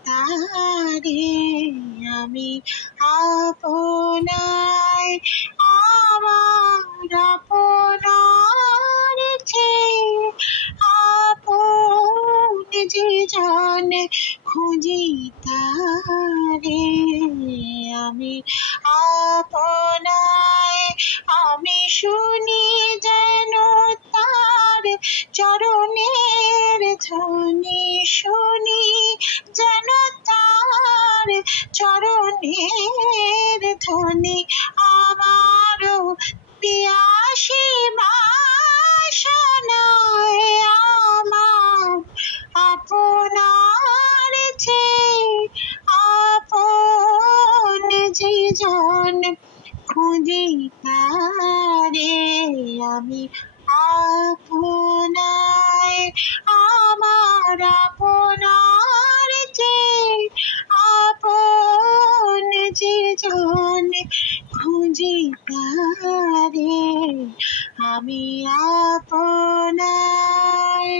তারে আমি আপনায় আমার আপনার চেয়ে আপন যে জন খুঁজি তারে আমি আপনায় আমি শুনি যেন তার চরণের ধ্বনি শুনি যেন তার চরণের ধ্বনি আমারও পিয়াসী বাসনায় আমার আপনার চেয়ে আপন যে জন খুঁজি তারে আমি আপনায় আমার আপনার চেয়ে আপন যে জন খুঁজি তারে আমি আপনায়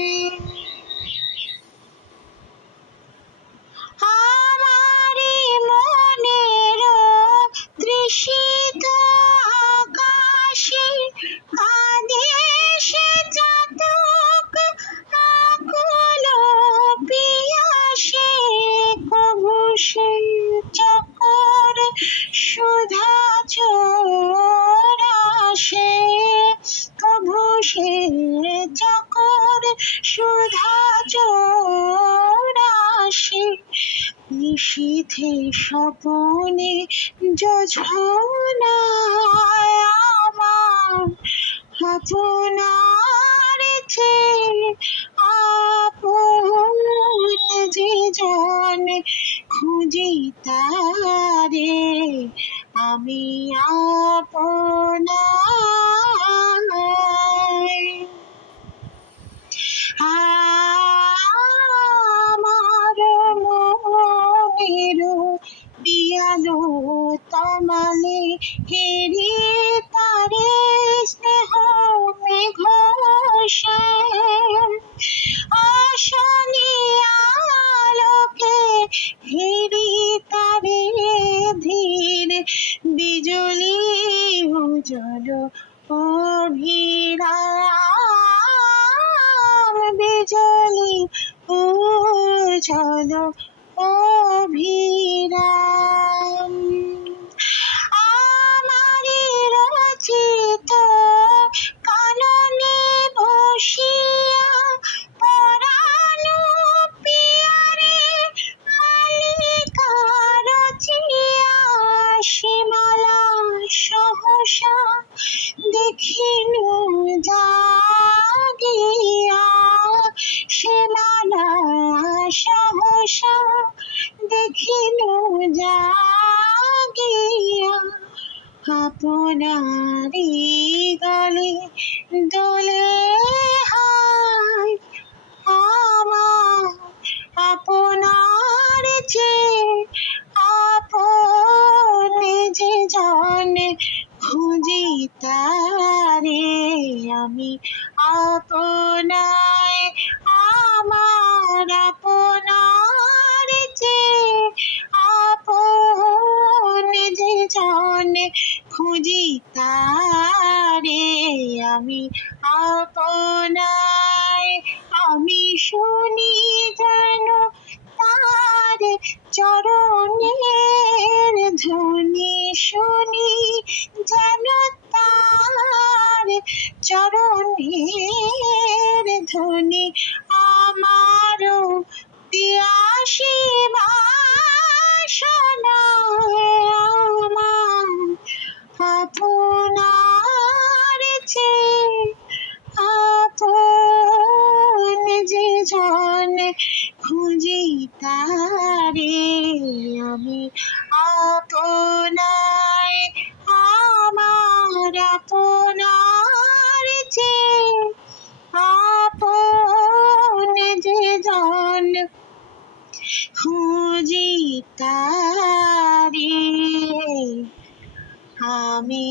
আমারি মনের তৃষিত আকাশে কাঁদে সে চাতক আকুল পিয়াসে কভু সে চকর সুধা চোরাসে কভু সে চকর সুধা চোরাসে নিশীথে স্বপনে যোছনায় আমার আপনার চেয়ে আপন যে জন খুঁজি তারে আমি আপনায় আমার মনের পিয়ালো তমালে হেরি তারে স্নেহ মেঘ অশনি আলোকে হেরি তারে ধীর বিজলি উজ্জ্বল অভিরাম বিজলি উজ্জ্বল অভিরাম আমারি রচিত কাননে বসিয়া পরাণ পিয়ারে মালিকা রচিয়া সীমালা সহসা দেখিনু জাগিয়া সীমালা সহসা দেখিনু জাগিয়া আপনারি গলে দোলে হায় আমার আপনার চেয়ে আপন যে জন খুঁজি তারে আমি আপনায় আমার আপনার চেয়ে আপন যে জন খুঁজি তারে আমি আপনায় আমি শুনি যেন তার চরণের ধ্বনি শুনি যেন তার চরণের ধ্বনি আমারও পিয়াসী বাসনায় আমার আপনার চেয়ে আপন যে জন খুঁজি তারে আমি আপনায় আমার আপনার চেয়ে আপন যে জন খুঁজি তারে আমি